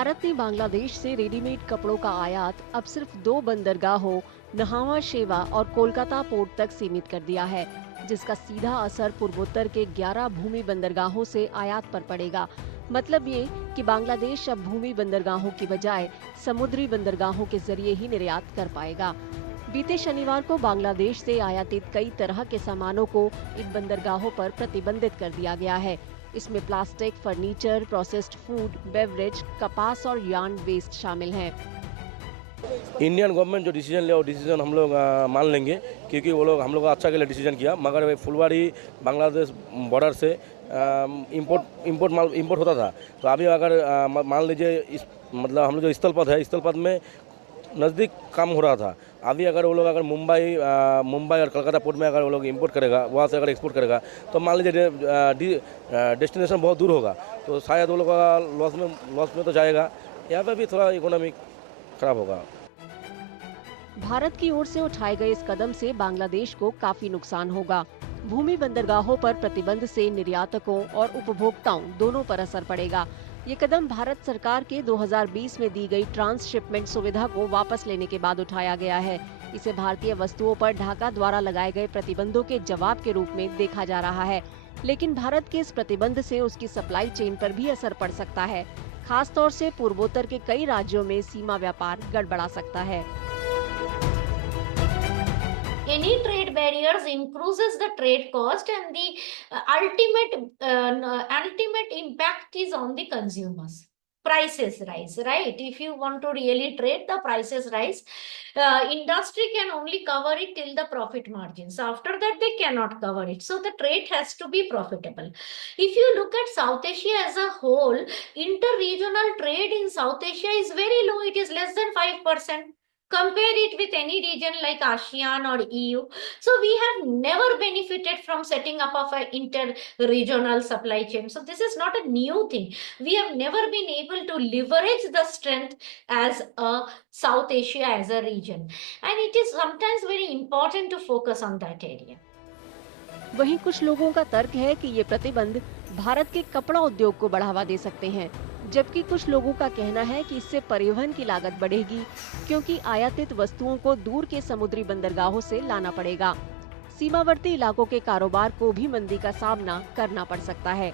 भारत ने बांग्लादेश से रेडीमेड कपड़ों का आयात अब सिर्फ 2 बंदरगाहों नहावा शेवा और कोलकाता पोर्ट तक सीमित कर दिया है, जिसका सीधा असर पूर्वोत्तर के 11 भूमि बंदरगाहों से आयात पर पड़ेगा। मतलब ये कि बांग्लादेश अब भूमि बंदरगाहों की बजाय समुद्री बंदरगाहों के जरिए ही निर्यात कर पाएगा। बीते शनिवार को बांग्लादेश से आयातित कई तरह के सामानों को इन बंदरगाहों पर प्रतिबंधित कर दिया गया है। इसमें plastic, furniture, processed food, beverage, कपास और यार्न वेस्ट शामिल हैं। इंडियन गवर्नमेंट जो डिसीजन ले वो डिसीजन हम लोग मान लेंगे, क्योंकि वो लोग हम लोग अच्छा के लिए डिसीजन किया। मगर फुलवाड़ी बांग्लादेश बॉर्डर से इंपोर्ट होता था, तो अभी अगर मान लीजिए इस मतलब हम लोग जो स्थल पथ है, स्थल पथ में नज़दीक काम हो रहा था। अभी अगर वो लोग अगर मुंबई और कलकत्ता पोर्ट में अगर वो लोग इंपोर्ट करेगा, वहाँ से अगर एक्सपोर्ट करेगा, तो मान लीजिए डेस्टिनेशन बहुत दूर होगा, तो शायद वो लोग का लॉस में तो जाएगा। यहाँ पे भी थोड़ा इकोनॉमिक खराब होगा। भारत की ओर से उठाए गए इस कदम से बांग्लादेश को काफी नुकसान होगा। भूमि बंदरगाहों पर प्रतिबंध से निर्यातकों और उपभोक्ताओं दोनों पर असर पड़ेगा। ये कदम भारत सरकार के 2020 में दी गई ट्रांसशिपमेंट सुविधा को वापस लेने के बाद उठाया गया है। इसे भारतीय वस्तुओं पर ढाका द्वारा लगाए गए प्रतिबंधों के जवाब के रूप में देखा जा रहा है। लेकिन भारत के इस प्रतिबंध से उसकी सप्लाई चेन पर भी असर पड़ सकता है। खास तौर से पूर्वोत्तर के कई राज्यों में सीमा व्यापार गड़बड़ा सकता है। Any trade barriers increases the trade cost, and the ultimate impact is on the consumers. Prices rise, right? If you want to really trade, the prices rise. Industry can only cover it till the profit margins. After that, they cannot cover it. So the trade has to be profitable. If you look at South Asia as a whole, inter-regional trade in South Asia is very low. It is less than 5%. Compare it with any region like ASEAN or EU. So we have never benefited from setting up of an inter-regional supply chain. So this is not a new thing. We have never been able to leverage the strength as a South Asia as a region. And it is sometimes very important to focus on that area. वहीं कुछ लोगों का तर्क है कि ये प्रतिबंध भारत के कपड़ा उद्योग को बढ़ावा दे सकते हैं, जबकि कुछ लोगों का कहना है कि इससे परिवहन की लागत बढ़ेगी, क्योंकि आयातित वस्तुओं को दूर के समुद्री बंदरगाहों से लाना पड़ेगा। सीमावर्ती इलाकों के कारोबार को भी मंदी का सामना करना पड़ सकता है।